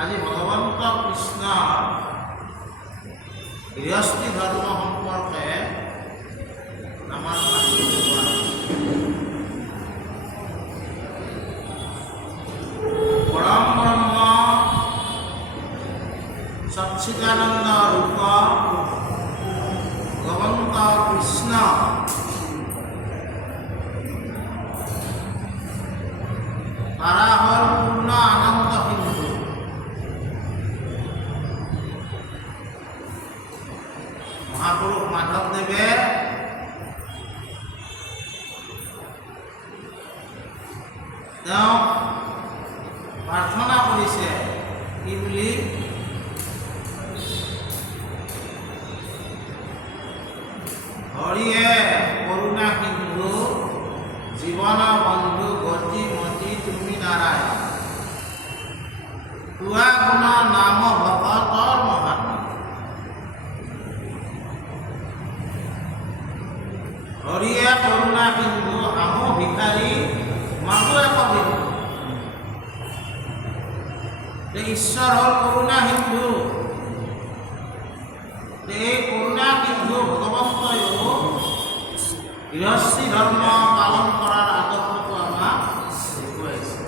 আজি ভগৱন্ত কৃষ্ণৰ গৃহস্থী ধৰ্ম সম্পৰ্কে আমাৰ পৰম ব্ৰহ্ম সচ্চিদানন্দ ৰূপ ভগৱন্ত কৃষ্ণ তারা হল পূর্ণ আনন্দ হিন্দু। মহাপুরুষ মাধবদেবে প্রার্থনা করেছে কি বলি, হরিয়ে করুণা সিন্ধু জীবন বন্ধু গতি মতি তুমি নারায়ণ, তুয়া গুণ নাম ভকতর মহাত্মা। হরিয়ে করুণা সিন্ধু আমো ভিখারী মাগো এক বিন্দু। ঈশ্বর হল করুণা সিন্ধু। এই করুণা সিন্ধু ভগবন্তও গৃহস্থী ধৰ্ম পালন কৰাৰ আদৰ্শটো আমাক দেখুৱাইছে।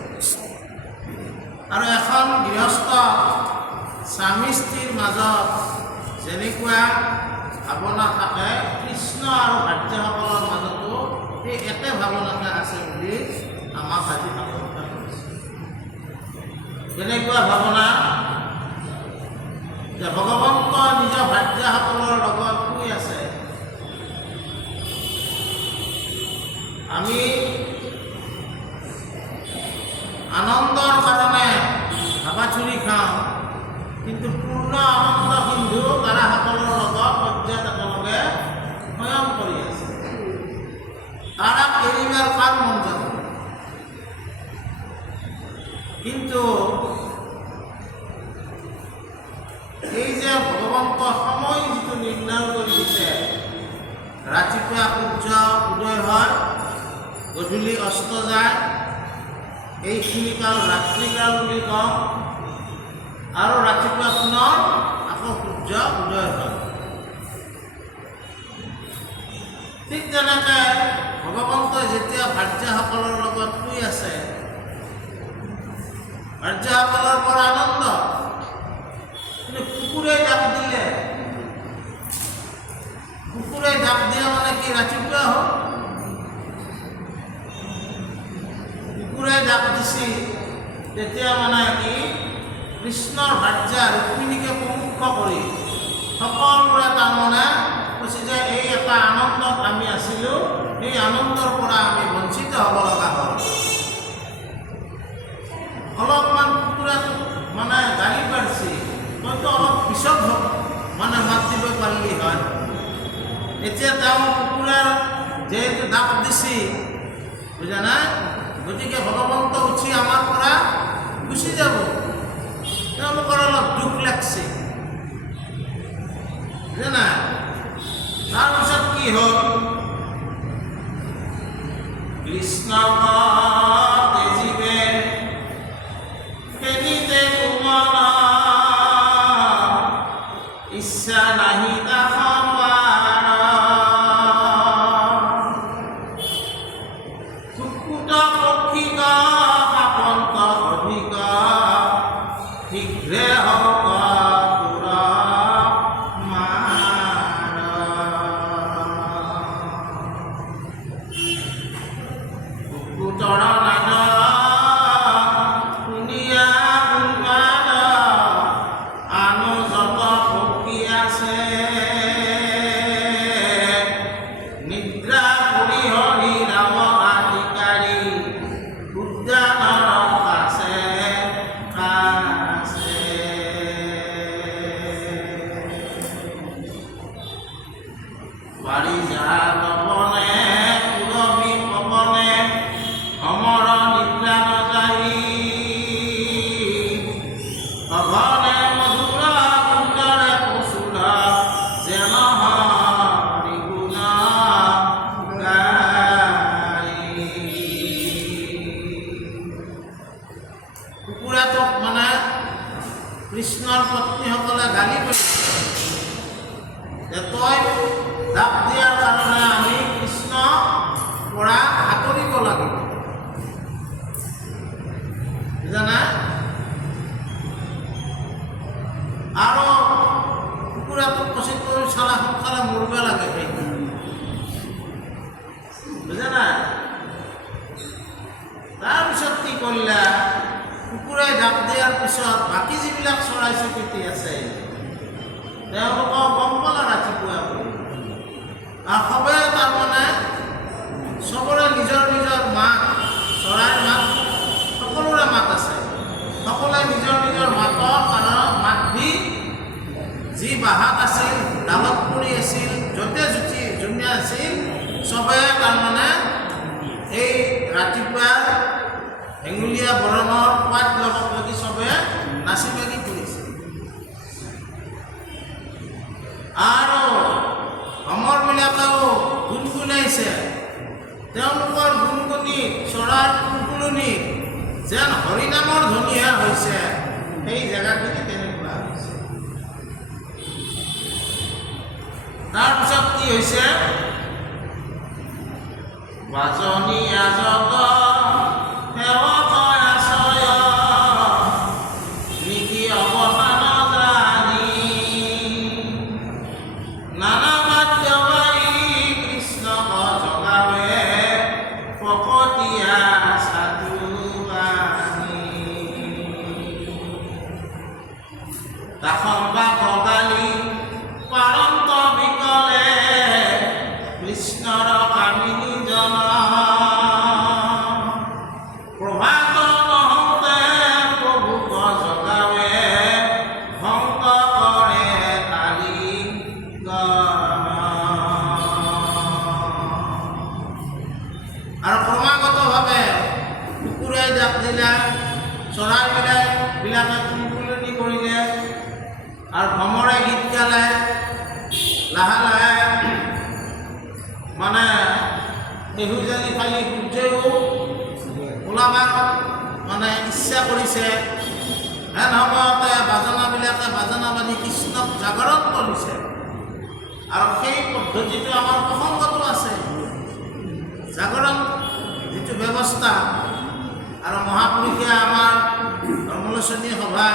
আৰু এখন গৃহস্থ স্বামী স্ত্ৰীৰ মাজত যেনেকুৱা ভাৱনা থাকে, কৃষ্ণ আৰু ভাৰ্যাসকলৰ মাজতো সেই একে ভাৱনাটা আছে বুলি আমাক আজি ভাৱনা কৰিছে। কেনেকুৱা ভাৱনা যে ভগৱন্ত নিজৰ ভাৰ্যাসকলৰ লগত শুই আছে, আমি আনন্দৰ কাৰণে হাবাচুৰি খাওঁ, কিন্তু পূৰ্ণ আনন্দ সিন্ধু তাৰাসকলৰ লগত পৰ্যায়ত একেলগে স্বয়ং কৰি আছে। তাৰাক এৰিবাৰ কাৰ মন যাব? কিন্তু এই যে ভগৱন্ত সময় যিটো নিৰ্ণয় কৰি দিছে, ৰাতিপুৱা সূৰ্য উদয় হয়, গধূলি অস্ত যায়, এইখিনি কাল ৰাত্ৰিকাল বুলি কওঁ, আৰু ৰাতিপুৱা পুনৰ আকৌ সূৰ্য উদয় হয়। ঠিক তেনেকৈ ভগৱন্তই যেতিয়া ভাৰ্যাসকলৰ লগত শুই আছে, ভাৰ্যাসকলৰ পৰা আনন্দ, কিন্তু কুকুৰে ডাক দিলে কৰি সকলোৰে তাৰমানে কৈছে যে এই এটা আনন্দত আমি আছিলোঁ, এই আনন্দৰ পৰা আমি বঞ্চিত হ'ব লগা হ'ল। অলপমান কুকুৰাটো মানে গালি পাৰিছে, হয়তো অলপ পিছত মানে মাত দিব পাৰিলি হয়। এতিয়া তেওঁ কুকুৰাৰ যিহেতু ডাক দিছে, বুজা নাই, গতিকে ভগৱন্ত উঠি আমাৰ পৰা গুচি যাব। তেওঁলোকৰ অলপ দুখ লাগছে, বুজা নাই। তাৰপিছত কি হ'ল, কৃষ্ণ তেজিবে ফেনিতে কোমল ইচ্ছা নাহি তাসম্বাৰ কুকুট পক্ষিক পাপন্ত অধিক শীঘ্ৰে হওক পুৰ মাৰ কুকুটৰ নাদ শুনিয়া উন্মাদ আনো যত পক্ষী আছে নিদ্ৰা কৰি হৰি ৰাম আধিকাৰী উদ্যানৰ কাছে কাছে পাৰিজাত বনে পুৰবী পৱনে অমৰ নিদ্ৰা নজাহি অঘনে মধুৰ কুঞ্জৰে প্ৰচুৰ যেন হৰি গুণ গাই। কুকুৰাটোক মানে কৃষ্ণৰ পত্নীসকলে গালি কৰিছে যে তই ডাক দিয়াৰ কাৰণে আমি কৃষ্ণ পৰা আঁতৰিব লাগিব, বুজা নাই। আৰু কুকুৰাটোক কৈছে তই চালা সোনকালে মৰিব লাগে, সেইটো বুজা নাই। তাৰপিছত কি কৰিলে, কুকুৰাই ডাক দিয়াৰ পিছত বাকী যিবিলাক চৰাই চিৰিকটি আছে তেওঁলোকক গম পালে ৰাতিপুৱা আৰু সবে তাৰমানে চবৰে নিজৰ নিজৰ মাত, চৰাইৰ মাত সকলোৰে মাত আছে, সকলোৱে নিজৰ নিজৰ মাতৰ কাৰণ মাত দি যি বাহাত আছিল, ডালত পৰি আছিল, য'তে জুতি জুমীয়া আছিল, চবে তাৰমানে এই ৰাতিপুৱা হেঙুলীয়া বৰণৰ পাত লগত লাগি চবে নাচি বাগি ফুৰিছে। আৰু ভ্ৰমৰবিলাকেও গুণগুণাইছে, তেওঁলোকৰ গুণগুণি চৰাইৰ কুলকুলনি যেন হৰিনামৰ ধ্বনিহে হৈছে, সেই জেগাখিনি তেনেকুৱা হৈছে। তাৰপিছত কি হৈছে, বাজনী আজত সেৱক আশ্ৰয় নীতি অৱসান জানি নানা বাদ্য গাই কৃষ্ণক জগাৱে পকতীয়া সাধু বাণী দাসম্বা ভগালী পাৰন্ত বিকলে কৃষ্ণৰ কামিনী জন প্ৰভাত নহওঁতে প্ৰভুক জগাৱে ভংগ কৰে কালি গণ। আৰু ক্ৰমাগতভাৱে কুকুৰাই জাপ দিলে, চৰাইবিলাকে কুলকুলনি কৰিলে, আৰু ভ্ৰমৰে গীত গালে, লাহে লাহে মানে এহুজালি ফালি সূৰ্যও ওলাবাৰ মানে ইচ্ছা কৰিছে। হেন সময়তে বাজনাবিলাকে বাজনা বাজি কৃষ্ণক জাগৰণ কৰিছে, আৰু সেই পদ্ধতিটো আমাৰ প্ৰসংগতো আছে। জাগৰণ যিটো ব্যৱস্থা, আৰু মহাপুৰুষে আমাৰ ধৰ্মলোচনী সভা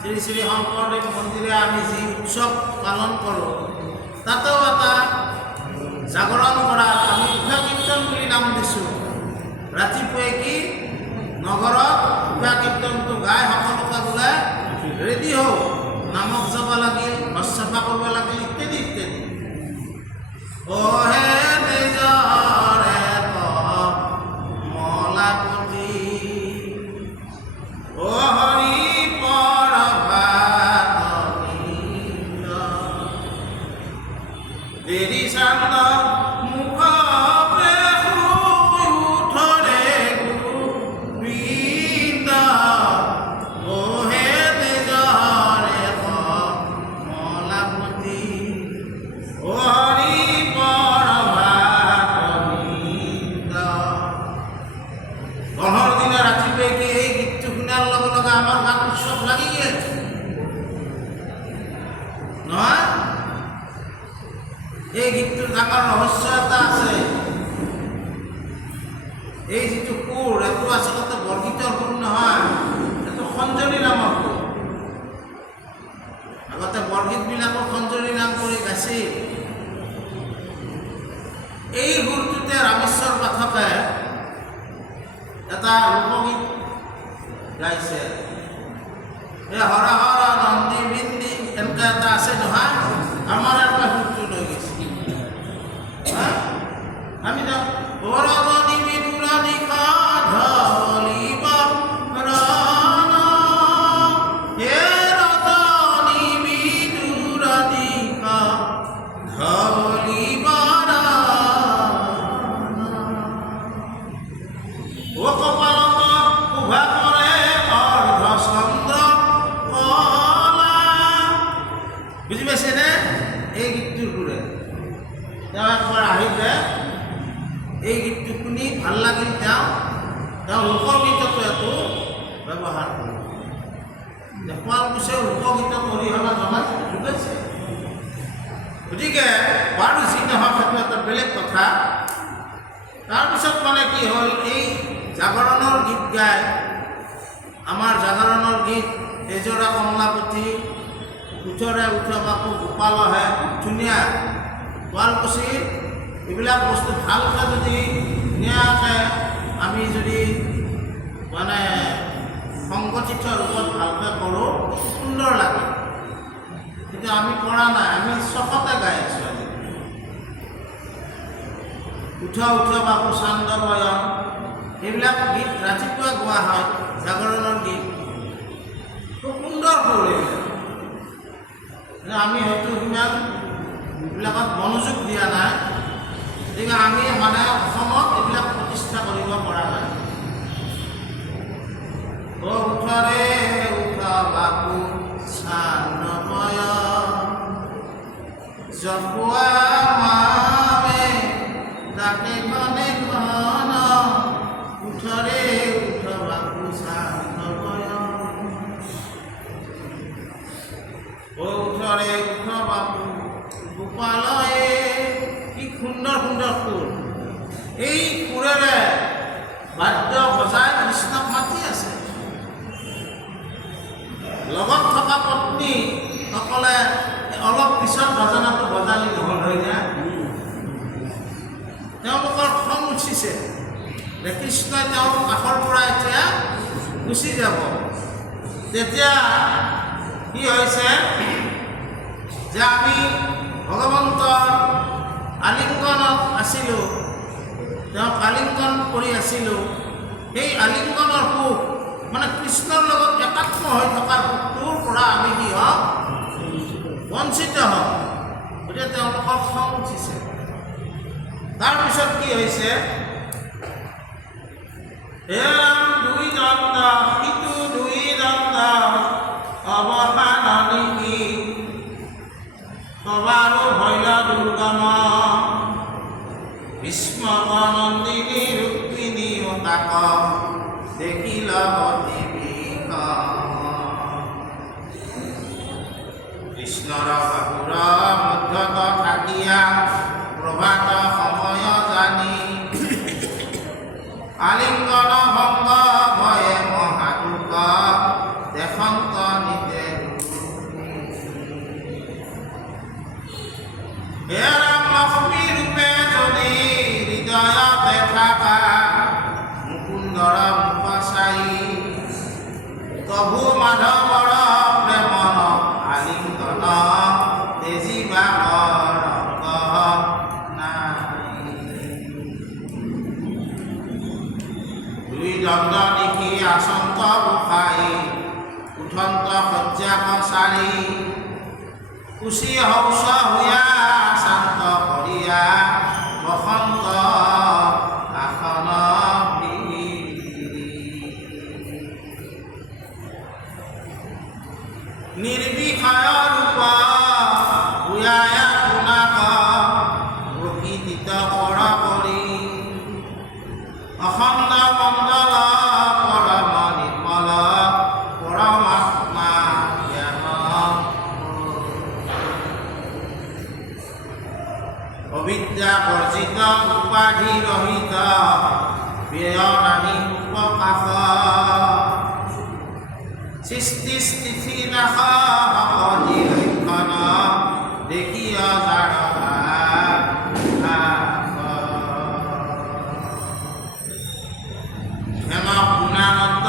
শ্ৰী শ্ৰী শংকৰদেৱ মন্দিৰে আমি যি উৎসৱ পালন কৰোঁ, তাতেও এটা জাগৰণ কৰা আমি উষা কীৰ্তন বুলি নাম দিছোঁ। ৰাতিপুৱাই কি নগৰত উষা কীৰ্তনটো গাই সকলোকে বোলে ৰেডি হওঁ, নামত যাব লাগিল, সেৱা কৰিব লাগিল ইত্যাদি ইত্যাদি। অহে নিজৰে কমলাপতি অ হৰি পৰভাতনিন্দ দেৰি চান্দ মুখ এই গীতটোৰ ডাঙৰ ৰহস্য এটা আছে। এই যিটো সুৰ এইটো আচলতে বৰগীতৰ সুৰ নহয়, এইটো খঞ্জৰী নামৰ সুৰ। আগতে বৰগীতবিলাকো খঞ্জৰী নাম কৰি গাইছিল। এই সুৰটোতে ৰামেশ্বৰ পাঠকে এটা লোকগীত গাইছে। এই হৰা হৰা নন্দী বিন্দি এনেকুৱা এটা আছে নহয়, আমাৰ এটা সুৰটো লৈ গৈছে। আমি বৰদনি বিদুৰা নিশা ঢলিব ৰণ হে ৰতনি বিদুৰা নিশা ঢলিব ও কপালত শোভা কৰে অৰ্ধ চন্দ্ৰ কলা। বুজি পাইছেনে? এই গীতটোৰ সুৰে তেওঁ একবাৰ আহিলে, এই গীতটো শুনি ভাল লাগিল। তেওঁ লোকগীততো এইটো ব্যৱহাৰ কৰে। শুৱালকুছিৰ লোকগীতত অৰিহণা যোগাইছে। গতিকে বাৰু যি নহওক সেইটো এটা বেলেগ কথা। তাৰপিছত মানে কি হ'ল, এই জাগৰণৰ গীত গায়। আমাৰ জাগৰণৰ গীত এজৰা কমলাপতি উঠৰে উঠ বাপু গোপালহে, ধুনীয়া। শুৱালকুছিৰ এইবিলাক বস্তু ভালকৈ যদি ধুনীয়াকৈ আমি যদি মানে সংগঠিত ৰূপত ভালকৈ কৰোঁ, সুন্দৰ লাগে। কিন্তু আমি কৰা নাই, আমি চখতে গাই আছোঁ। উঠ উঠ বাপু চান্দ বয়ন এইবিলাক গীত ৰাতিপুৱা গোৱা হয়, জাগৰণৰ গীত। খুব সুন্দৰ সুৰ এইবিলাক। আমি হয়তো সিমান এইবিলাকত মনোযোগ দিয়া নাই। গতিকে আমি মানে অসমত এইবিলাক প্ৰতিষ্ঠা কৰিব পৰা নাই। উঠৰে উঠ বাপু চান্দ বয়ন জপোৱা মামে তাকে ঘনে ঘন উঠৰে উঠ বাপু চান্দ বয়ন উঠৰে উঠ বাপু গোপালয়ে। কি সুন্দৰ সুন্দৰ সুৰ। এই সুৰেৰে বাদ্য বজাই কৃষ্ণক মাতি আছে। লগত থকা পত্নীসকলে অলপ পিছত ভজনাটো বজালি নহ'ল হৈ যায়। তেওঁলোকৰ খং উঠিছে যে কৃষ্ণই তেওঁৰ কাষৰ পৰা এতিয়া গুচি যাব। তেতিয়া কি হৈছে যে আমি ভগৱন্তৰ আলিংগনত আছিলোঁ, তেওঁক আলিংগন কৰি আছিলোঁ। সেই আলিংগনৰ সুখ মানে কৃষ্ণৰ লগত একাত্ম হৈ থকাৰ সুখটোৰ পৰা আমি কি হওঁ, বঞ্চিত হওঁ। গতিকে তেওঁলোকৰ খং উঠিছে। তাৰপিছত কি হৈছে, হে ৰাম দুই দণ্ড সিটো দুই দণ্ড অৱসান নেকি সবাৰো ভৈল দুৰ্গম ভীষ্মক নন্দিনী ৰুক্মিণী তাক দেখিল কৃষ্ণৰ বাহুৰ মধ্যত থাকিয়া প্ৰভাত সময় জানি আলিংগন ভংগ ভয়ে মহাদুখ দেশন্ত নিতে হে ৰাম লক্ষ্মী ৰূপে যদি হৃদয়তে থাকা মুকুন্দৰ মুখ চাই প্ৰভু মাধৱৰ প্ৰেমন আলিংগন দে কুশি হংস হুয়া শান্ত কৰিয়া বসন্ত আসন নিৰ্বিষয় ৰূপ হুয়ায়া গুণাক প্ৰকৃতিত পৰ কৰি অখণ্ড মণ্ডল পৰম নিৰ্মল পৰমাত্মা জ্ঞান অবিদ্যা বৰ্জিত উপাধি ৰহিত ব্যয় নাহি উপকাশ সৃষ্টি স্থিতি নাশ নিৰীক্ষণ দেখিয় যাৰ গুণানন্দ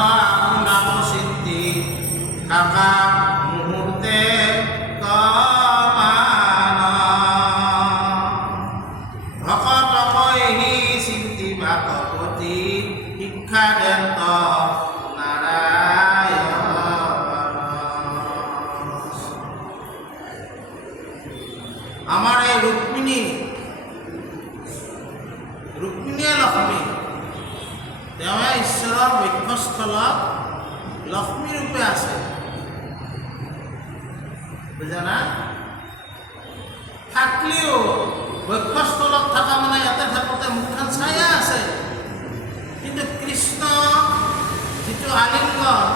নাম সিদ্ধি থাকা মুহূৰ্তে ভকতকহি চিন্তি ভাগৱতী শিক্ষা দেন্ত নাৰায়ণ। আমাৰ এই ৰুক্মিণীয়ে লক্ষ্মী তেওঁৱে ঈশ্বৰৰ বক্ষস্থলত লক্ষ্মী ৰূপে আছে, বুজা না? থাকলেও বক্ষস্থলত থকা মানে ইয়াতে থাকোঁতে মুখখন চাইয়া আছে, কিন্তু কৃষ্ণ যিটো আলিংগন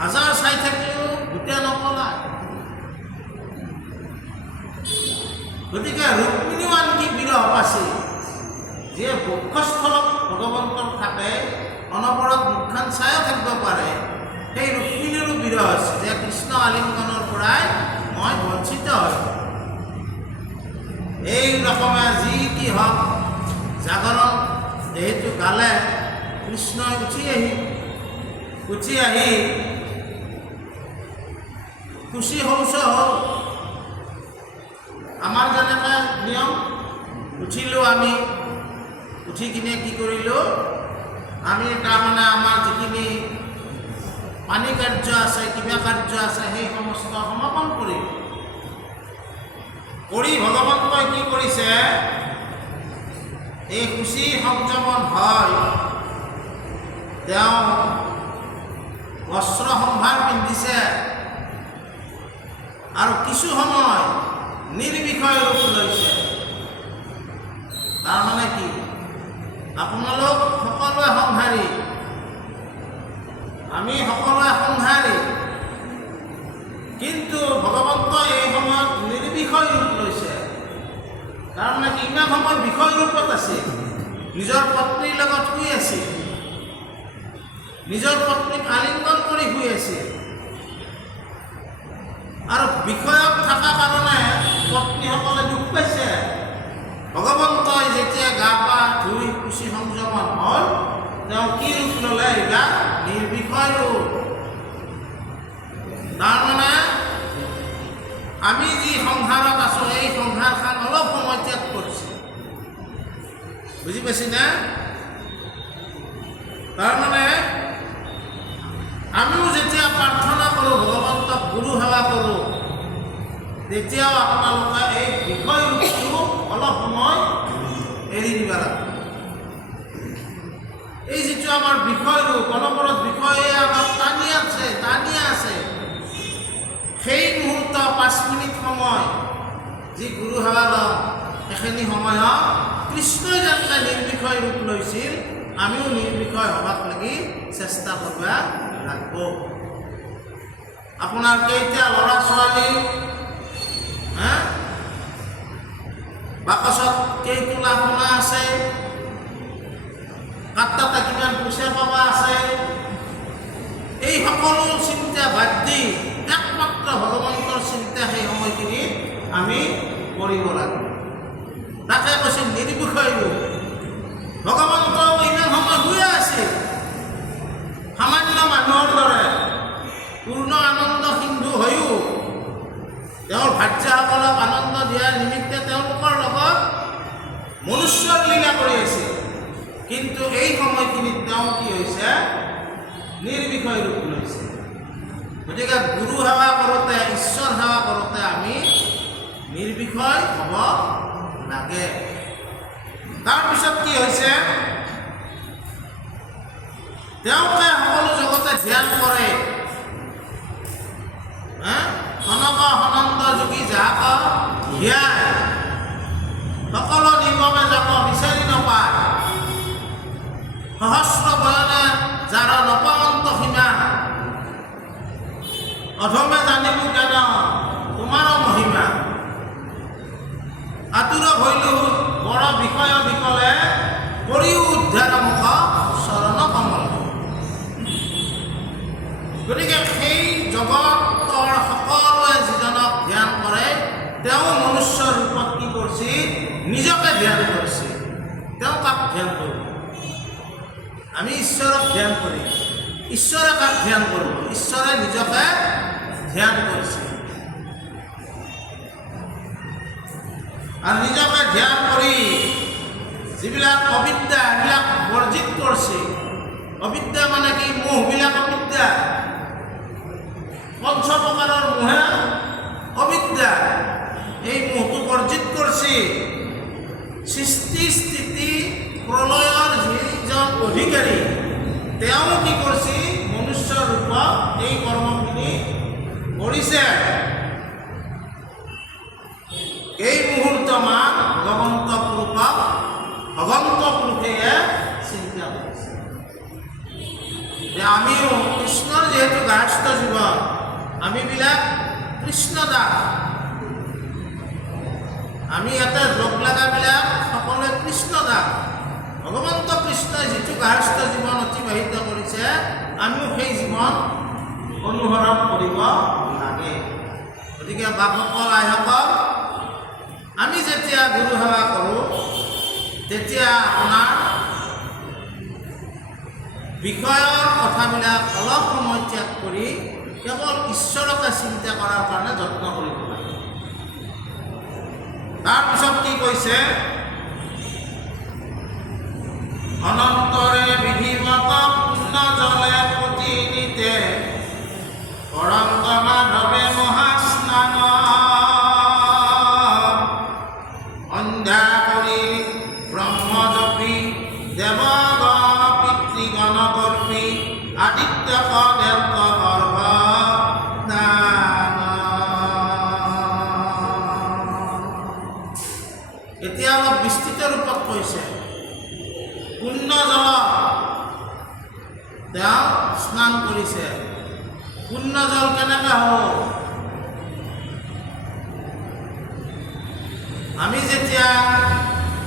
হাজাৰ চাই থাকিলেও গোটেই নপলায়। গতিকে ৰুক্মিণীও আনকি বিৰহ পাইছে, যিয়ে বক্ষস্থলত ভগৱন্তৰ থাকে অনবৰত মুখখন চাইও থাকিব পাৰে, সেই ৰুক্মিণীৰো বিৰহ হৈছে যে কৃষ্ণ আলিংগনৰ পৰাই মই বঞ্চিত হৈছোঁ। এই ৰকমে যি কি হওক জাগৰণ যিহেতু গালে কৃষ্ণই উঠি আহি খুচি হৌচ হ'ল। আমাৰ যেনেকৈ নিয়ম উঠিলোঁ, আমি উঠি কিনে কি কৰিলোঁ, আমি তাৰমানে আমাৰ যিখিনি পানী কাৰ্য আছে কিবা কাৰ্য আছে সেই সমস্ত সমাপন কৰিলোঁ। কৰি ভগৱন্তই কি কৰিছে, এই খুচি সংযমন হয় তেওঁ বস্ত্ৰ সম্ভাৰ পিন্ধিছে আৰু কিছু সময় নিৰ্বিষয় ৰূপ লৈছে। তাৰমানে কি, আপোনালোক সকলোৱে সংহাৰী, আমি সকলোৱে সংহাৰী, কিন্তু ভগৱন্ত এই সময়ত নিৰ্বিষয় ৰূপ লৈছে। তাৰমানে কি, ইমান সময় বিষয় ৰূপত আছে, নিজৰ পত্নীৰ লগত শুই আছে, নিজৰ পত্নীক আলিংগন কৰি শুই আছে, আৰু বিষয়ত থকা কাৰণে পত্নীসকলে দুখ পাইছে। ভগৱন্তই যেতিয়া গা পা ধুই খুচি সংযমন হ'ল, তেওঁ কি ৰূপ ল'লে, এইবাৰ নিৰ্বিষয় ৰূপ। তাৰমানে আমি যি সংসাৰত আছোঁ এই সংসাৰখন অলপ সময় ত্যাগ কৰিছে, বুজি পাইছেনে? তাৰমানে আমিও যেতিয়া প্ৰাৰ্থনা কৰোঁ ভগৱন্তক গুৰু সেৱা কৰোঁ, তেতিয়াও আপোনালোকে এই বিষয় ৰূপটো অলপ সময় এৰি দিব লাগে। এই যিটো আমাৰ বিষয় ৰূপ, অনবৰত বিষয়ে আমাক টানি আছে, সেই মুহূৰ্ত 5 মিনিট সময় যি গুৰু সেৱা লওঁ, সেইখিনি সময়ত কৃষ্ণই যেনেকৈ নিৰ্বিষয় ৰূপ লৈছিল, আমিও নিৰ্বিষয় হ'বাক লাগি চেষ্টা কৰিব লাগিব। আপোনাৰ কেইটা ল'ৰা ছোৱালী, বাকচত কেইটোলা সোণা আছে, কাটাতে কিমান পইচা পাবা আছে, এই সকলো চিন্তা বাদ দি একমাত্ৰ ভগৱন্তৰ চিন্তা সেই সময়খিনিত আমি কৰিব লাগিব। তাকে কৈছে নিৰ্বিষয় ৰূপ। ভগৱন্ত ইমান সময় শুয়ে আছে, সামান্য মানুহৰ দৰে পূৰ্ণ আনন্দ সিন্ধু হৈও তেওঁৰ ভাৰ্যাসকলক আনন্দ দিয়াৰ নিমিত্তে তেওঁলোকৰ লগত মনুষ্যৰ লীলা কৰি আছে। কিন্তু এই সময়খিনিত তেওঁ কি হৈছে, নিৰ্বিষয় ৰূপ লৈছে। গতিকে গুৰু সেৱা কৰোঁতে, ঈশ্বৰ সেৱা কৰোঁতে আমি তেওঁকে সকলো জগতে ধ্যান কৰে। সনক সনন্দ যোগী যাক ধ্যান, সকলো নিগমে যাব বিচাৰি নাপায়। সহস্ৰ বয়নে যাৰ নপাৱন্ত সীমা, অধমে জানিব জ্ঞান তোমাৰ মহিমা। আতুৰ ভৈলো বৰ বিষয় বিকলে, কৰিও উদ্ধাৰ মুখ চৰণ কমল। গতিকে সেই জগতৰ সকলোৱে যিজনক ধ্যান কৰে, তেওঁ মনুষ্য ৰূপত কি কৰিছে? নিজকে ধ্যান কৰিছে। তেওঁ কাক ধ্যান কৰিব? আমি ঈশ্বৰক ধ্যান কৰিম। ঈশ্বৰে কাক ধ্যান কৰিব? ঈশ্বৰে নিজকে ধ্যান কৰিছে। আৰু নিজকে ধ্যান কৰি যিবিলাক অবিদ্যা, সেইবিলাক বৰ্জিত কৰিছে। অবিদ্যা মানে কি? মোহবিলাক অবিদ্যা। পঞ্চ প্ৰকাৰৰ মোহে অবিদ্যা। এই মোহটো বৰ্জিত কৰিছে। সৃষ্টি স্থিতি প্ৰলয়ৰ যিজন অধিকাৰী, তেওঁ কি কৰিছে? মনুষ্য ৰূপত এই কৰ্মখিনি কৰিছে। এই মুহূৰ্তমান ভগৱন্ত পুৰুষক ভগৱন্ত পুৰুষেয়ে চিন্তা কৰিছে যে আমিও কৃষ্ণৰ যিহেতু গাৰ্হস্থ জীৱন, আমিবিলাক কৃষ্ণ দাস। আমি ইয়াতে লগ লগাবিলাক সকলোৱে কৃষ্ণ দাস। ভগৱন্ত কৃষ্ণই যিটো গাৰ্হস্থ জীৱন অতিবাহিত কৰিছে, আমিও সেই জীৱন অনুসৰণ কৰিব লাগে। গতিকে বাপসকল, আইসকল, আমি যেতিয়া গুৰু সেৱা কৰোঁ, তেতিয়া আপোনাৰ বিষয়ৰ কথাবিলাক অলপ সময় ত্যাগ কৰি কেৱল ঈশ্বৰকে চিন্তা কৰাৰ কাৰণে যত্ন কৰিব লাগে। তাৰপিছত কি কৈছে? অনন্তৰে বিধিমত পূৰ্ণ জলে প্ৰতিনিতে, কৰংগ মাধৱে মহাস্নান, সন্ধ্যা কৰি ব্ৰহ্মজপী দেৱগণ পিতৃগণ গৰ্ভী, আদিত্য দেৱ গৰ্ভ দান। এতিয়া অলপ বিস্তৃত ৰূপত কৈছে। পুণ্য জল তেওঁ স্নান কৰিছে। পুণ্য জল কেনেকৈ হ'ব? আমি যেতিয়া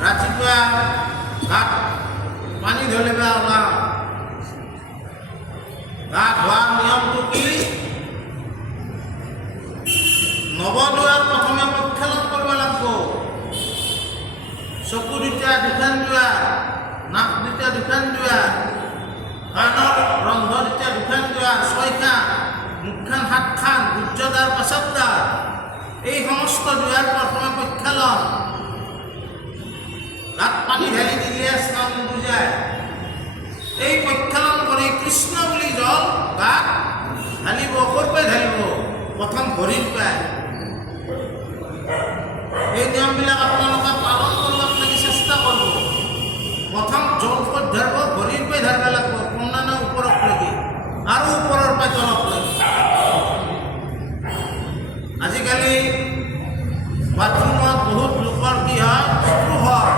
ৰাতিপুৱা গাত পানী ঢলিব ওলাওঁ, গা ধোৱাৰ নিয়মটো কি? নৱদুৱাৰ প্ৰথমে প্ৰক্ষালন কৰিব লাগিব। চকু দুটা দুখান যোৱা, নাক দুটা দুখান যোৱা, কাণৰ ৰন্ধ দুটা দুখান যোৱা, ছয়খান, মুখখান সাতখান, সূৰ্যদাৰ পাছতদাৰ, এই সমস্ত দুৱাৰ প্ৰথমে প্ৰক্ষালন। গাত পানী ঢালি দিলে স্নান বুজায়। এই প্ৰক্ষালন কৰি কৃষ্ণ বুলি জল গাত ঢালিব। ক'ৰ পৰাই ঢালিব? প্ৰথম ভৰিৰ পৰাই। এই নিয়মবিলাক আপোনালোকে পালন কৰিব লাগি চেষ্টা কৰিব। প্ৰথম জল ক'ত ধৰিব? ভৰিৰ পৰাই ধৰিব লাগিব, অন্যান্য ওপৰত লাগি, আৰু ওপৰৰ পৰাই তলত লাগি। আজিকালি বাথৰুমত বহুত লোকৰ কি হয়? স্ক্ৰু হয়।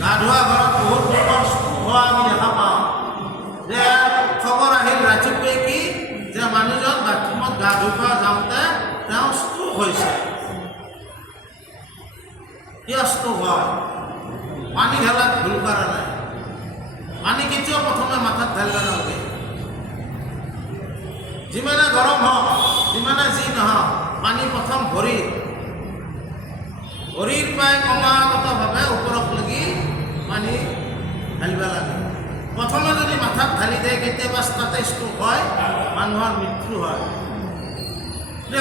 গা ধোৱা ঘৰত বহুত লোকৰ স্ক্ৰু হোৱা আমি দেখা পাওঁ। যে খবৰ আহিল ৰাতিপুৱাই কি যে মানুহজন বাথৰুমত গা ধুব যাওঁতে তেওঁ ষ্ট্ৰোক হৈছে। কিয় ষ্ট্ৰোক হয়? পানী ঢালাত ভুল কৰা নাই। পানী কেতিয়াও প্ৰথমে মাথাত ঢালিব নালাগে। যিমানে গৰম হওক, যিমানে যি নহওক, পানী প্ৰথম ভৰিৰ পৰাই ক্ৰমাগতভাৱে ওপৰত লাগি পানী ঢালিব লাগে। প্ৰথমে যদি মাথাত ঢালি দিয়ে, কেতিয়াবা তাতে ষ্ট্ৰোক হয়, মানুহৰ মৃত্যু হয়।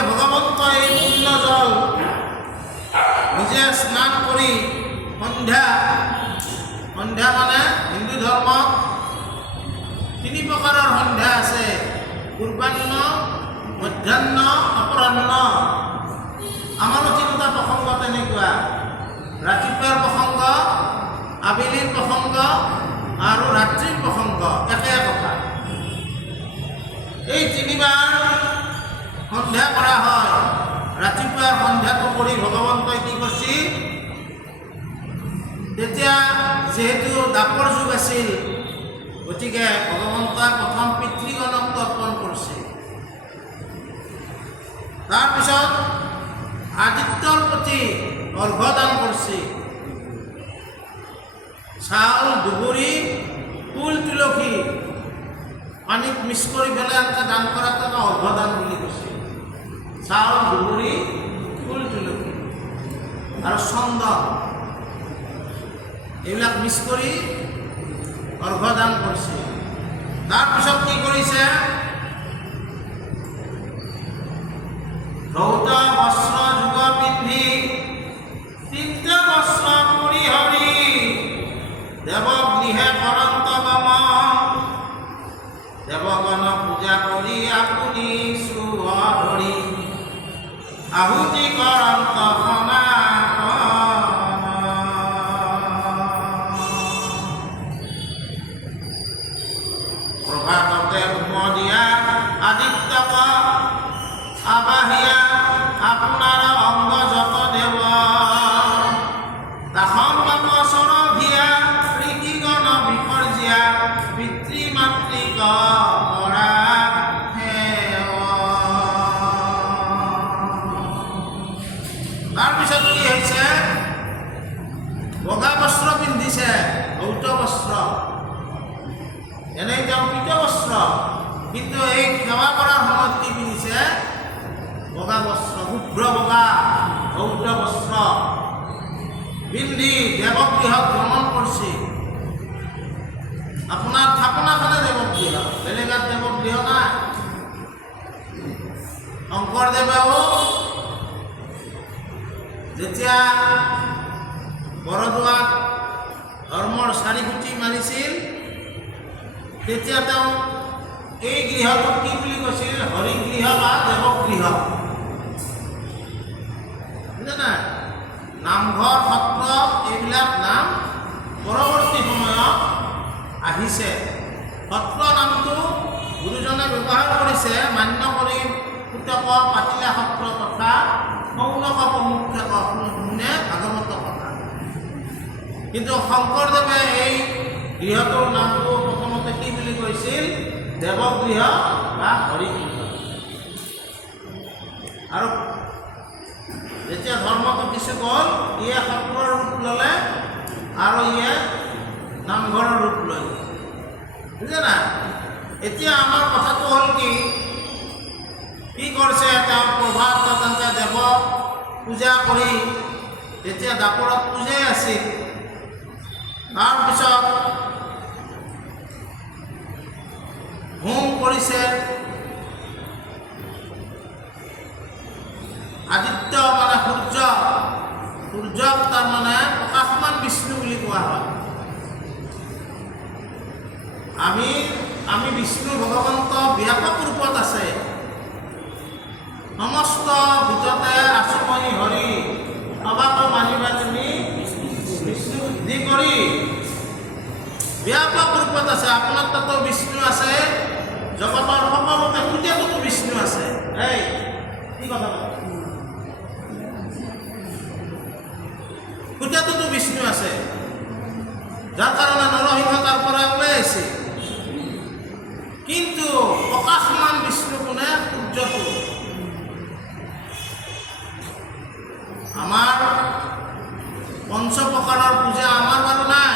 ভগৱন্ত এই পুণ্য জল নিজে স্নান কৰি সন্ধ্যা মানে হিন্দু ধৰ্মত 3 প্ৰকাৰৰ সন্ধ্যা আছে: পূৰ্বাহ্ন, মধ্যাহ্ন, অপৰাহ্ন। আমাৰো 3টা প্ৰসংগ তেনেকুৱা। ৰাতিপুৱাৰ প্ৰসংগ, আবেলিৰ প্ৰসংগ আৰু ৰাত্ৰিৰ প্ৰসংগ একে কথা। এই তিনিবাৰ সন্ধ্যা কৰা হয়। ৰাতিপুৱাৰ সন্ধ্যাটো কৰি ভগৱন্তই কি কৰিছে, তেতিয়া যিহেতু দাপৰ যুগ আছিল, গতিকে ভগৱন্তই প্ৰথম পিতৃগণক তৰ্পণ কৰিছে। তাৰপিছত আদিত্যৰ প্ৰতি অৰ্ঘ্যদান কৰিছে। চাউল, দুবৰি, ফুল, তুলসী পানীত মিক্স কৰি পেলাই এনেকৈ দান কৰাটো এটা অৰ্ঘ্যদান বুলি কৈছে। চাউল, দুবৰি, ফুল, তুলসী আৰু চন্দন এইবিলাক মিক্স কৰি অৰ্ঘ্যদান কৰিছে। তাৰপিছত কি কৰিছে, ধৌত বস্ত্ৰ যুগ পিন্ধি তিনিটা বস্ত্ৰ পৰিহৰি দেৱগৃহে কৰন্ত গম দেৱগণ পূজা কৰি আপুনি চুহ ধৰি আহুতি কৰন্ত প্ৰভাততে হোম দিয়া আদিত্যক আবাহিয়া আপোনাৰ অংগ যত দেৱ দাসম বাপচৰ ভিয়া ঋষিগণ বিপৰ্যয়া পিতৃ মাতৃক কৰা তাৰপিছত কি হৈছে, বগা বস্ত্ৰ পিন্ধিছে, ধৌত বস্ত্ৰ, এনেই তেওঁ পীত বস্ত্ৰ, কিন্তু এই সেৱা কৰাৰ সময়ত কি পিন্ধিছে, বগা বস্ত্ৰ, শুভ্ৰ বগা ধৌত বস্ত্ৰ পিন্ধি দেৱগৃহত ভ্ৰমণ কৰিছে। আপোনাৰ থাপনাখনে দেৱগৃহ, বেলেগত দেৱগৃহ নাই। শংকৰদেৱেও যেতিয়া বৰদোৱাত ধৰ্মৰ 4 খুঁটি মাৰিছিল, তেতিয়া তেওঁ এই গৃহটোক কি বুলি কৈছিল, হৰিগৃহ বা দেৱগৃহ। বুজা নাই? নামঘৰ, সত্ৰ এইবিলাক নাম পৰৱৰ্তী সময়ত আহিছে। সত্ৰ নামটো গুৰুজনে ব্যৱহাৰ কৰিছে মান্য কৰি পুতক পাতিলা সত্ৰ তথা সৌনক প্ৰমুখ্যক শুনে ভাগৱত কথা। কিন্তু শংকৰদেৱে এই গৃহটোৰ নামটো প্ৰথমতে কি বুলি কৈছিল, দেৱগৃহ বা হৰিগৃহ। আৰু যেতিয়া ধৰ্মটো কিছু গ'ল, ইয়ে সত্ৰৰ ৰূপ ল'লে আৰু ইয়ে নামঘৰৰ ৰূপ ল'লে। বুজে না? এতিয়া আমাৰ কথাটো হ'ল কি কৰিছে, তেওঁ প্ৰভাত তেন্তে দেৱ পূজা কৰি যেতিয়া দাপৰত পূজাই আছিল, তাৰপিছত হোম কৰিছে। আদিত্য মানে সূৰ্যক তাৰমানে প্ৰকাশমান বিষ্ণু বুলি কোৱা হয়। আমি বিষ্ণু ভগৱন্ত ব্যাপক ৰূপত আছে। সমস্ত ভিতৰতে আচুমণি হৰি অবাক মানিবা তুমি বিষ্ণু বুদ্ধি কৰি ব্যাপক ৰূপত আছে। আপোনাৰ তাতো বিষ্ণু আছে, জগতৰ সকলোতে গোটেইটো বিষ্ণু আছে। এই কি কথা গোটেইটো বিষ্ণু আছে, যাৰ কাৰণে নৰসিংহ তাৰ পৰা ওলাই আহিছে। কিন্তু প্ৰকাশমান বিষ্ণু কোনে? সূৰ্যটো। আমাৰ পঞ্চপ্ৰকাৰৰ পূজা আমাৰ বাৰু নাই,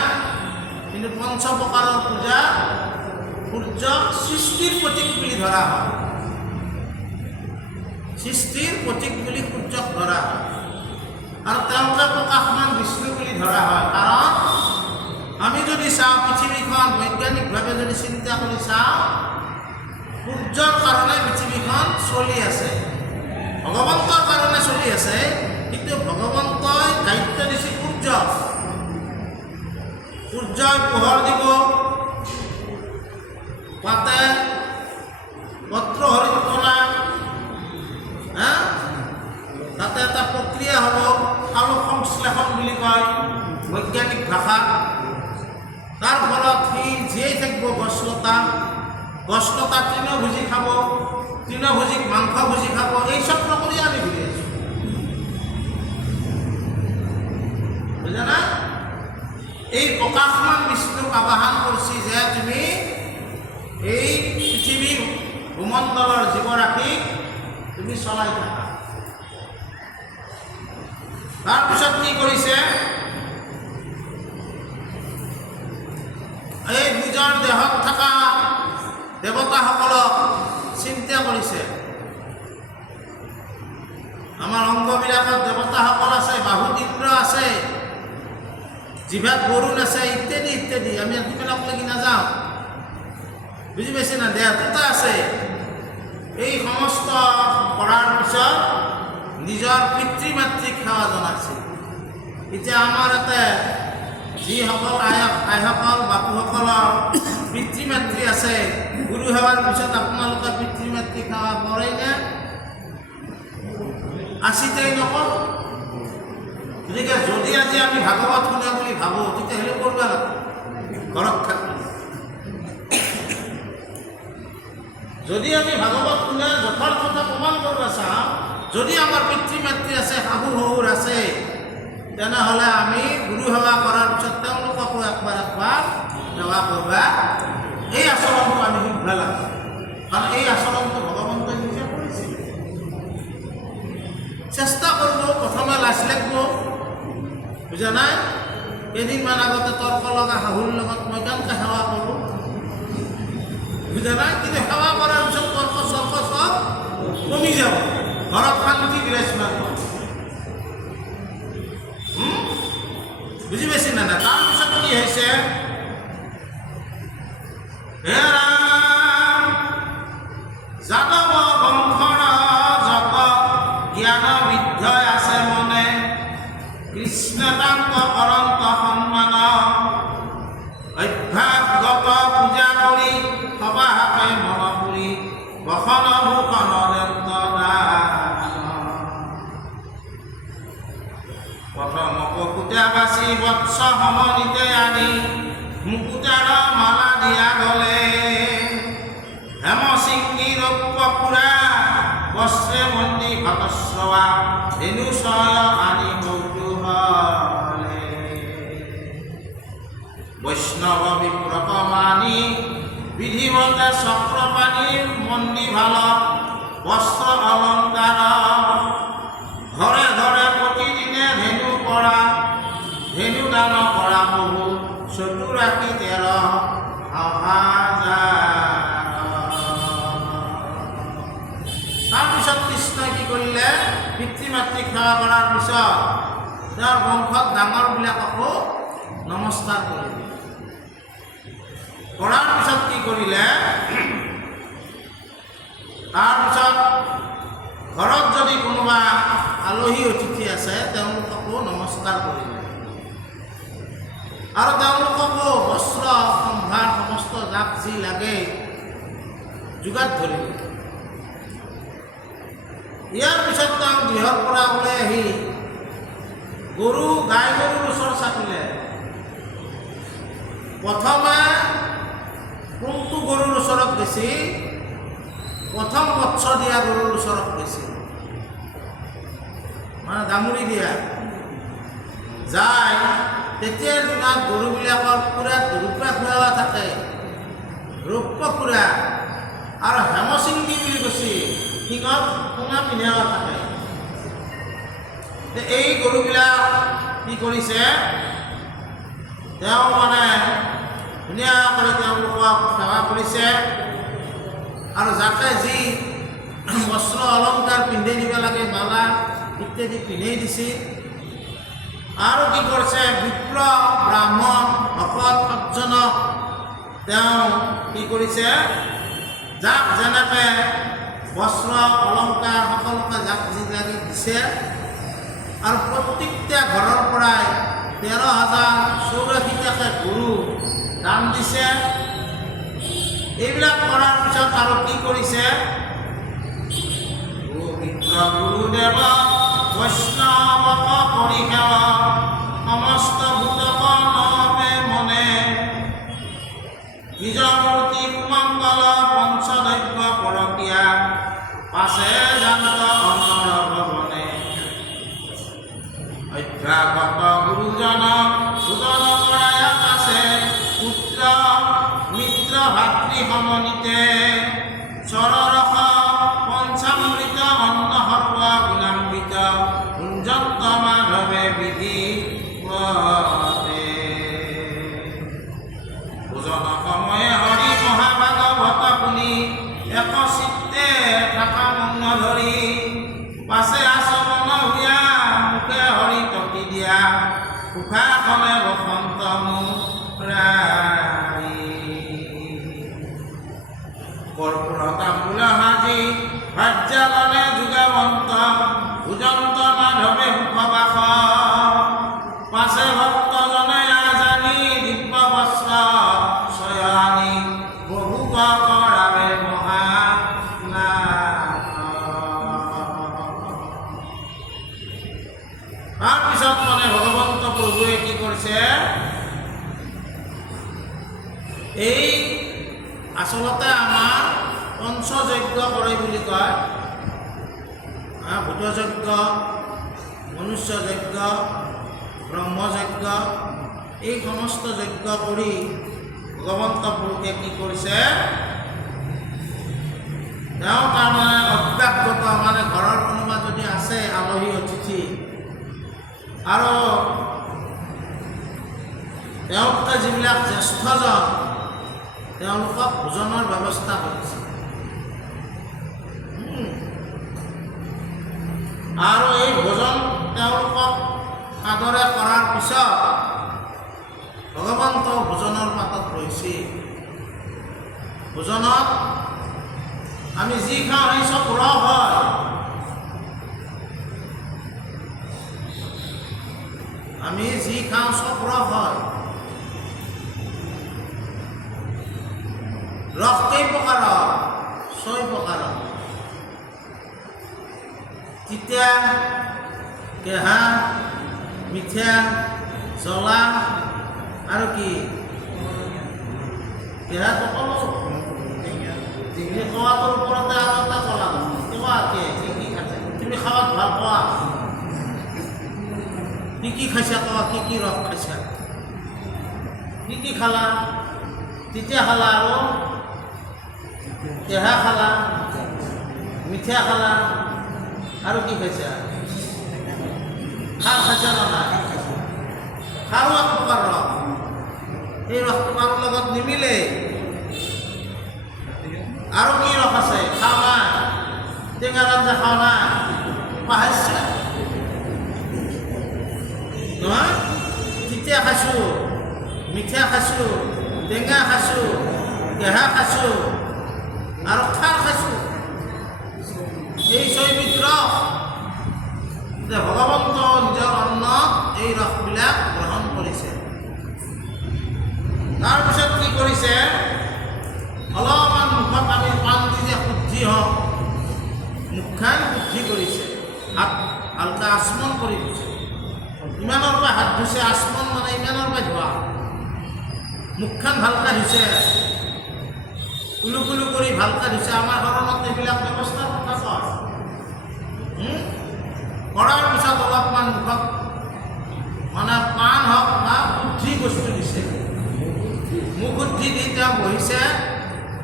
কিন্তু পঞ্চপ্ৰকাৰৰ পূজা সূৰ্যক সৃষ্টিৰ প্ৰতীক বুলি ধৰা হয়। সৃষ্টিৰ প্ৰতীক বুলি সূৰ্যক ধৰা হয় আৰু তেওঁকে প্ৰকাশমান বিষ্ণু বুলি ধৰা হয়। কাৰণ আমি যদি চাওঁ, পৃথিৱীখন বৈজ্ঞানিকভাৱে যদি চিন্তা কৰি চাওঁ, সূৰ্যৰ কাৰণে পৃথিৱীখন চলি আছে, ভগৱন্তৰ কাৰণে চলি আছে। কিন্তু ভগৱন্তই দায়িত্ব দিছে সূৰ্যক। সূৰ্যই পোহৰ দিব, পাতে পত্ৰ হৰিত তোলা, তাতে এটা প্ৰক্ৰিয়া হ'ব, আলোক সংশ্লেষণ বুলি কয় বৈজ্ঞানিক ভাষাত। তাৰ ফলত সি জীয়াই থাকিব গছলতা তৃণভোজী খাব, তৃণভোজীক মাংস ভোজী খাব, এই স্বপ্ন কৰি আমি ঘূৰি আছোঁ। বুজা না? এই প্ৰকাশমান বিষ্ণুক আবাহন কৰিছে যে তুমি এই পৃথিৱীৰ ভূমণ্ডলৰ জীৱৰাশিক তুমি চলাই থাকা। তাৰপিছত কি কৰিছে? এই নিজৰ দেহত থকা দেৱতাসকলক চিন্তা কৰিছে। আমাৰ অংগবিলাকত দেৱতাসকল আছে, বাহুত ইন্দ্ৰ আছে, জিভাত বৰুণ আছে, ইত্যাদি ইত্যাদি। আমি সেইবিলাক লাগি নাযাওঁ, বুজি পাইছে না? দেহটোতে আছে। এই সমস্ত কৰাৰ পিছত নিজৰ পিতৃ মাতৃক সেৱা জনাইছিল। এতিয়া আমাৰ ইয়াতে যিসকল আইসকল বাপুসকলৰ পিতৃ মাতৃ আছে, গুৰু সেৱাৰ পিছত আপোনালোকে পিতৃ মাতৃক সেৱা কৰেনে? আছিতেই নকৰ। গতিকে যদি আজি আমি ভাগৱত শুনে বুলি ভাবোঁ, তেতিয়াহ'লে কৰিব লাগিব ঘৰত থাকি। যদি আমি ভাগৱত শুনে যথাৰ্থতা প্ৰমাণ কৰিব চাওঁ, যদি আমাৰ পিতৃ মাতৃ আছে, শাহু শহুৰ আছে, তেনেহ'লে আমি গুৰু সেৱা কৰাৰ পিছত তেওঁলোককো একবাৰ সেৱা কৰবা। এই আচৰণটো আমি শিকিব লাগিব, কাৰণ এই আচৰণটো ভগৱন্তই নিজে কৰিছিল। চেষ্টা কৰিব, প্ৰথমে লাজ লাগিব, বুজা নাই? কেইদিনমান আগতে তৰ্ক লগা শাহুৰ লগত মই কেনেকৈ সেৱা কৰোঁ, বুজা নাই? কিন্তু সেৱা কৰাৰ পিছত তৰ্ক চৰ্ক চব কমি যাব, ঘৰত শান্তি বিৰাজমান হ'ব। বুজি পাইছে না? তাৰপিছত কি হৈছে? হে ৰাম, যাদৱ বংশৰ যত জ্ঞান বিদ্যয় আছে মনে, কৃষ্ণকান্ত কৰন্ত সন্মান, অভ্যাসগত পূজা কৰি সবাহাকে মন কৰি বসন ভূষণ দেন্ত প্ৰথম মুকুতা বাচি বৎস সমনিতে আনি মুকুতাৰ মালা দিয়া গলে, হেম সিংহী ৰৌপ্য পুৰা বস্ত্ৰে মন্দি ভতস্ৰৱা ধেনু ছয় আনি কৌতূহলে, বৈষ্ণৱ বিপ্ৰক মানি বিধিমতে চক্ৰপাণী মন্দি ভাল, বস্ত্ৰ অলংকাৰ ঘৰে ঘৰে প্ৰতিদিনে ধেনু কৰা, ধেনু দান কৰা বহু চতুৰাশী 13,000। তাৰপিছত কৃষ্ণই কি কৰিলে? পিতৃ মাতৃক সেৱা কৰাৰ পিছত তেওঁৰ বংশত ডাঙৰবিলাককো নমস্কাৰ কৰিলে। কৰাৰ পিছত কি কৰিলে? তাৰপিছত ঘৰত যদি কোনোবা আলহী অতিথি আছে, তেওঁলোককো নমস্কাৰ কৰিলে আৰু তেওঁলোককো বস্ত্ৰ সম্ভাৰ সমস্ত জাক যি লাগে যোগাত ধৰিলে। ইয়াৰ পিছত তেওঁ গৃহৰ পৰা ওলাই আহি গাই গৰুৰ ওচৰ চাপিলে। প্ৰথমে কোনটো গৰুৰ ওচৰত গৈছে? প্ৰথম বৎস দিয়া গৰুৰ ওচৰত গৈছে, মানে ডাঙৰি দিয়া যায়। তেতিয়াৰ দিনত গৰুবিলাকৰ পুৰাত ৰূপা খুওৱা থাকে, ৰৌপ্য খুৰা, আৰু হেমচিংগী বুলি কৈছে, শিঙত সোণা পিন্ধাও থাকে। এই গৰুবিলাক কি কৰিছে? তেওঁ মানে ধুনীয়াকৈ তেওঁলোকক সেৱা কৰিছে আৰু যাকে যি বস্ত্ৰ অলংকাৰ পিন্ধাই দিব লাগে, মালা ইত্যাদি পিন্ধাই দিছে। আৰু কি কৰিছে? বিপ্ৰ ব্ৰাহ্মণ ভকত সজ্জনক তেওঁ কি কৰিছে? যাক যেনেকৈ বস্ত্ৰ অলংকাৰ সকলোকে যাক যি লাগে দিছে, আৰু প্ৰত্যেকটা ঘৰৰ পৰাই 13,084টাকে গৰু দান দিছে। এইবিলাক কৰাৰ পিছত আৰু কি কৰিছে? গুৰুদেৱ বৈষ্ণৱক পৰিসেৱা সমস্ত ভূতক নমে মনে, পাছে জানত অন্নৰ ভৱনে অভ্যাগত গুৰুজনক ভোজন কৰাই আছে পুত্ৰ মিত্ৰ ভাতৃ সমনিতে চৰৰস পঞ্চামৃত অন্ন সৰ্ব গুণান্বিত কুঞ্জন্ত মাধৱে বিধি প্ৰতে ভোজন সময়ে হৰি মহাভাগৱত শুনি একচিত্তে থকা মন ধৰি পাছে আচমন হুয়া মুখে হৰি টকি দিয়া সুখাসনে বসন্ত মুৰাৰী কৰ্পূৰ তাম্বুল সাজি ভাজ্যালনে যোগাবন্ত ভোজন্ত মাধৱে সুখবাস পাছে ভক্তজনে আজানি দিব্য বস্ত্ৰ শয়নি বহুক কৰাবে তাৰপিছত মানে ভগৱন্ত প্ৰভুৱে কি কৰিছে এই আচলতে আমাৰ পঞ্চযজ্ঞ কৰে বুলি কয় ভূতযজ্ঞ মনুষ্যযজ্ঞ ব্ৰহ্মযজ্ঞ এই সমস্ত যজ্ঞ কৰি ভগৱন্ত পুৰুষে কি কৰিছে তেওঁ তাৰমানে অভ্যাগত মানে ঘৰৰ কোনোবা যদি আছে আলহী অতিথি আৰু তেওঁতকৈ যিবিলাক জ্যেষ্ঠজন তেওঁলোকক ভোজনৰ ব্যৱস্থা কৰিছে আৰু এই ভোজন তেওঁলোকক আদৰে কৰাৰ পিছত ভগৱন্ত ভোজনৰ পাতত ৰৈছে ভোজনত আমি যি খাওঁ সেই চব ৰস হয় আমি যি খাওঁ চব ৰস হয় ৰস কেই প্ৰকাৰ 6 প্ৰকাৰ তিতা কেহা মিঠা জ্বলা আৰু কি কেহাটো ক'লো ডিগ্ৰী খোৱাটোৰ ওপৰতে আৰু এটা ক'লা কোৱা কি কি খাইছা তুমি খাৱাত ভাল পোৱা কি খাইছা কোৱা কি ৰস খাইছা কি খালা তিতা খালা আৰু কেহা খালা মিঠা খালা আৰু কি খাইছা খাৰ খাইছা না নাই খাৰো এক প্ৰকাৰ ৰস এই ৰসটো কাৰো লগত নিমিলে আৰু কি ৰস আছে খাওঁ নাই টেঙাৰ আঞ্জা খাওঁ নাই পাহাইছা নহয় তিতা খাইছোঁ মিঠা খাইছোঁ টেঙা খাইছোঁ কেহা খাইছোঁ আৰু খাৰ খাইছোঁ এই 6 বিধ ৰস যে ভগৱন্ত নিজৰ অন্নত এই ৰসবিলাক গ্ৰহণ কৰিছে তাৰপিছত কি কৰিছে অলপমান মুখত আমি পান দি যে শুদ্ধি হওক মুখখান শুদ্ধি কৰিছে হাত হালকা আচমন কৰি দিছে ইমানৰ পৰা হাত ধুইছে আচমন মানে ইমানৰ পৰা ধোৱা মুখখান ভালকৈ ধুইছে কুলু কুলু কৰি ভালকৈ ধুইছে আমাৰ ঘৰত এইবিলাক ব্যৱস্থাৰ কথা কয় কৰাৰ পিছত অলপমান মুখত মানে পাণ হওক বা শুদ্ধি বস্তু দিছে মুখ শুদ্ধি দি তেওঁ বহিছে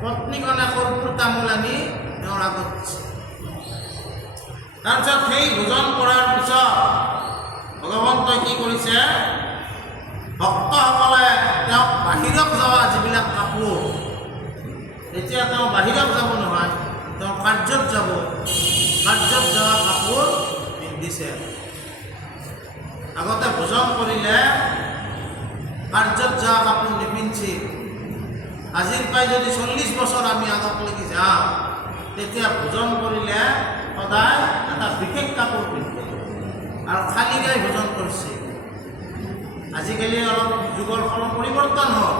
পত্নীকণে কৰ্পূৰ তামোল আনি তেওঁৰ আগত দিছে তাৰপিছত সেই ভোজন কৰাৰ পিছত ভগৱন্তই কি কৰিছে ভক্তসকলে তেওঁক বাহিৰত যোৱা যিবিলাক কাপোৰ এতিয়া তেওঁ বাহিৰত যাব নহয় তেওঁ কাৰ্যত যাব কাৰ্যত যোৱা কাপোৰ পিন্ধিছে আগতে ভোজন কৰিলে কাৰ্যত যোৱা কাপোৰ নিপিন্ধিছিল আজিৰ পৰাই যদি 40 বছৰ আমি আগলৈকে যাওঁ তেতিয়া ভোজন কৰিলে সদায় এটা বিশেষ কাপোৰ পিন্ধে আৰু খালী গাই ভোজন কৰিছে আজিকালি অলপ যুগৰ অলপ পৰিৱৰ্তন হ'ল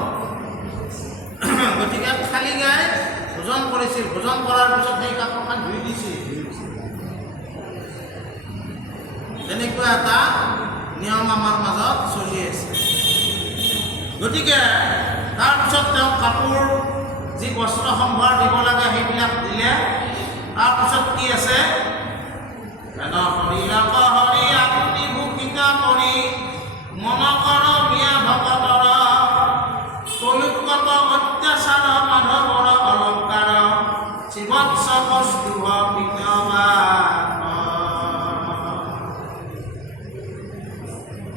গতিকে খালী গাই ভোজন কৰিছিল ভোজন কৰাৰ পিছত সেই কাপোৰখন ধুই দিছিল তেনেকুৱা এটা নিয়ম আমাৰ মাজত চলি আছে গতিকে তাৰপিছত তেওঁ কাপোৰ যি বস্ত্ৰ সম্ভাৰ দিব লাগে সেইবিলাক দিলে তাৰপিছত কি আছে? হৰি আপুনি ভূষিতা কৰি মন কৰ বিয়া ভকতৰ কলুকত অত্যাচাৰ মাধৱৰ অলংকাৰ শিৱৎস কৌস্তুভ পিতবা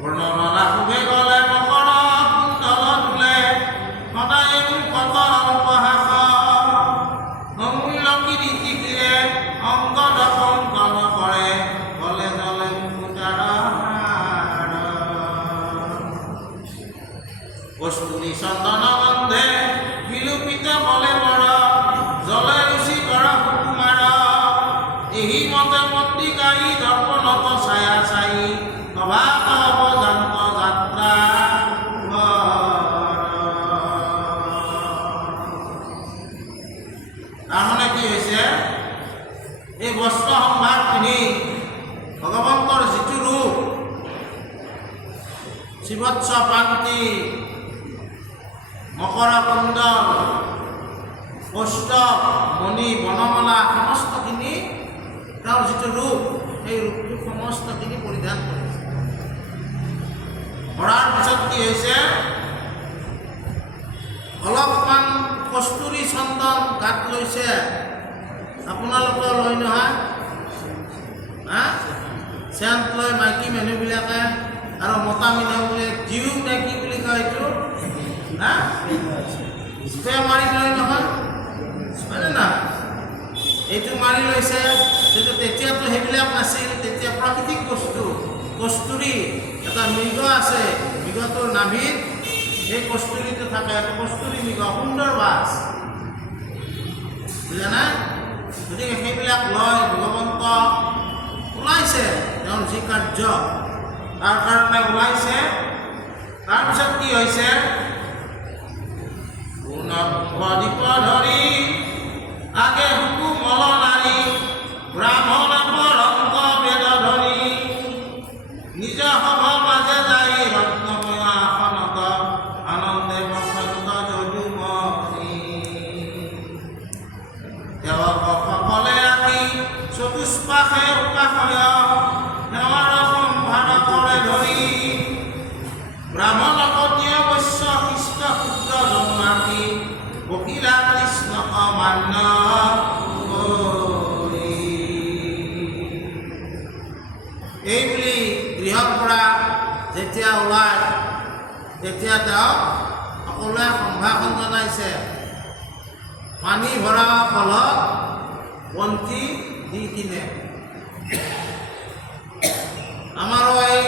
বৰ্ণনা শুভে গলে মকৰ কুণ্ডল তোলে সদায় মুখত উপহাস অমূল্য কীৰ্তি কিৰে অংগ দংকন কৰে গলে জলে মুকুতাৰ কস্তুৰী চন্দন গন্ধে বিলুপিত বলে বৰ জলে ৰুচি কৰ সুকুমাৰ এই মতে পত্ৰিকাৰী দৰ্পণত ছায়া চাই অভাৱ অৱজান্ত যাত্ৰা তাৰমানে কি হৈছে? এই বস্ত্ৰ সম্ভাৰ পিন্ধি ভগৱন্তৰ যিটো ৰূপ শিৱৎস পান্তি মকৰ কুণ্ডল কৌস্তভ মণি বনমালা সমস্তখিনি তেওঁৰ যিটো ৰূপ সেই ৰূপটো সমস্তখিনি পৰিধান কৰিছে। কৰাৰ পিছত কি হৈছে? অলপমান কস্তুৰী চন্দন গাত লৈছে। আপোনালোকে লয় নহয় চেণ্ট লয় মাইকী মানুহবিলাকে আৰু মতা মানুহবোৰে জিউ নে কি বুলি কয় এইটো স্প্ৰে মাৰি লয় নহয়, হয়নে না? এইটো মাৰি লৈছে। কিন্তু তেতিয়াতো সেইবিলাক নাছিল, তেতিয়া প্ৰাকৃতিক বস্তু কস্তুৰী এটা মৃগ আছে, মৃগটোৰ নাভিত সেই কস্তুৰীটো থাকে, এটা কস্তুৰী মৃগ সুন্দৰ বাছ, বুজা নাই? গতিকে সেইবিলাক লয় ভগৱন্ত ওলাইছে, তেওঁৰ যি কাৰ্য তাৰ কাৰণে ওলাইছে। তাৰপিছত কি হৈছে? দীপ ধৰি আগে হুকুমল নাৰী ব্ৰাহ্মণ পৰন্ত বেদ ধৰি নিজ সভ মাজে যাই ৰত্নময় আসনত আনন্দে বসন্ত যদুমণি সেৱকসকলে আহি চতুষ্পাশে উপাসয় সেৱাৰ সম্ভাৰ কৰে ধৰি ব্ৰাহ্মণকতীয় বৈশ্য কৃষ্ণ ক্ষুদ্ৰ জন্মাতি বকিলা কৃষ্ণ অমান্য এইবুলি গৃহৰ পৰা যেতিয়া ওলায় তেতিয়া তেওঁ সকলোৱে সম্ভাষণ জনাইছে। পানী ভৰা কলত বন্তি দি কিনে আমাৰো এই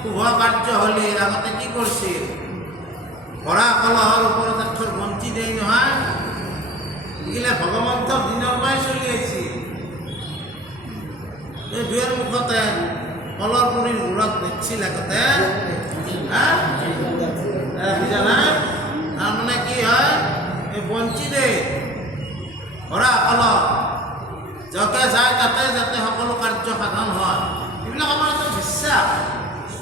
শুভ কাৰ্য হ'লে আগতে কি কৰিছিল? ভৰা কলহৰ ওপৰত এখন বন্তি দেই নহয়, এইগিলা ভগৱন্তৰ দিনৰ পৰাই চলি আহিছিল। এই দুয়েৰ মুখতে কলৰ পুৰিৰ মূৰত দেখছিল আগতে, বুজা? তাৰমানে কি হয়? এই বন্তি দেই ভৰা কলহ য'তে যায় তাতে যাতে সকলো কাৰ্য সাধন হয়, এইবিলাক আমাৰ এটা বিশ্বাস।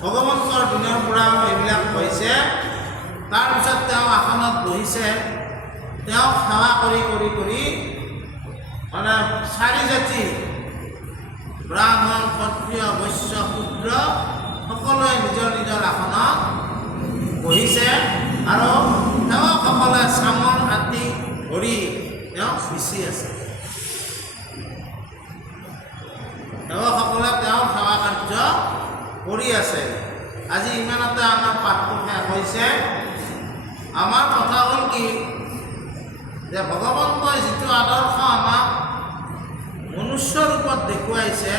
ভগৱন্তৰ দিনৰ পৰা এইবিলাক হৈছে। তাৰপিছত তেওঁ আসনত বহিছে, তেওঁক সেৱা কৰি কৰি কৰি মানে চাৰি জাতি ব্ৰাহ্মণ ক্ষত্ৰিয় বৈশ্য শূদ্ৰ সকলোৱে নিজৰ নিজৰ আসনত বহিছে আৰু সেৱকসকলে চামৰ আদি ধৰি তেওঁক বিচি আছে। সেৱকসকলে তেওঁৰ সেৱা কাৰ্য কৰি আছে। আজি ইমানতে আমাৰ পাঠটো শেষ হৈছে। আমাৰ কথা হ'ল কি যে ভগৱন্তই যিটো আদৰ্শ আমাক মনুষ্য ৰূপত দেখুৱাইছে,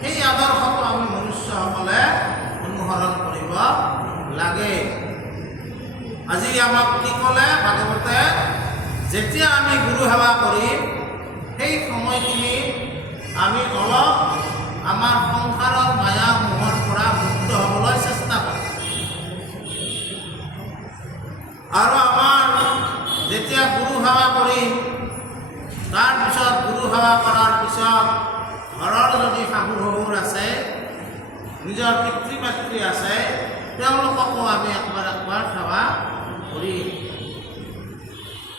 সেই আদৰ্শটো আমি মনুষ্যসকলে অনুসৰণ কৰিব লাগে। আজি আমাক কি ক'লে ভাগৱতে? যেতিয়া আমি গুৰু সেৱা কৰিম সেই সময়খিনি আমি অলপ আমাৰ সংসাৰৰ মায়া মোহৰ পৰা মুক্ত হ'বলৈ চেষ্টা কৰিম। আৰু আমাৰ যেতিয়া গুৰু সেৱা কৰিম, তাৰপিছত গুৰু সেৱা কৰাৰ পিছত ঘৰৰ যদি শাহু শহুৰ আছে, নিজৰ পিতৃ মাতৃ আছে, তেওঁলোককো আমি একবাৰ সেৱা কৰিম।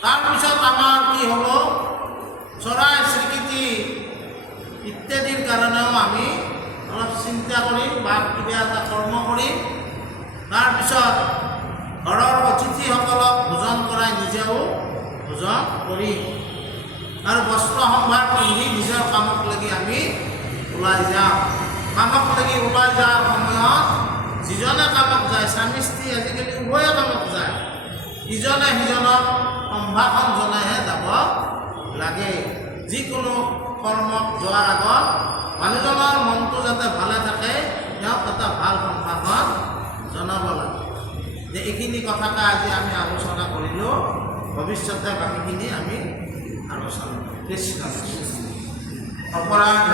তাৰপিছত আমাৰ কি হ'ব? চৰাই স্বীকৃতি ইত্যাদিৰ কাৰণেও আমি অলপ চিন্তা কৰিম বা কিবা এটা কৰ্ম কৰিম। তাৰপিছত ঘৰৰ অতিথিসকলক ভোজন কৰাই নিজেও ভোজন কৰিম আৰু বস্ত্ৰ সম্ভাৰ পিন্ধি নিজৰ কামক লাগি আমি ওলাই যাম। কামক লাগি ওলাই যোৱাৰ সময়ত যিজনে কামক যায়, স্বামী স্ত্ৰী আজিকালি উভয়ে কামক যায়, ইজনে সিজনক সম্ভাষণ জনাইহে যাব লাগে। যিকোনো কৰ্মক যোৱাৰ আগত মানুহজনৰ মনটো যাতে ভালে থাকে তেওঁক এটা ভাল সম্ভাষণ জনাব লাগে। যে এইখিনি কথাকে আজি আমি আলোচনা কৰিলোঁ, ভৱিষ্যতে বাকীখিনি আমি আলোচনা কৰিম। কৃষ্ণ অপৰাধ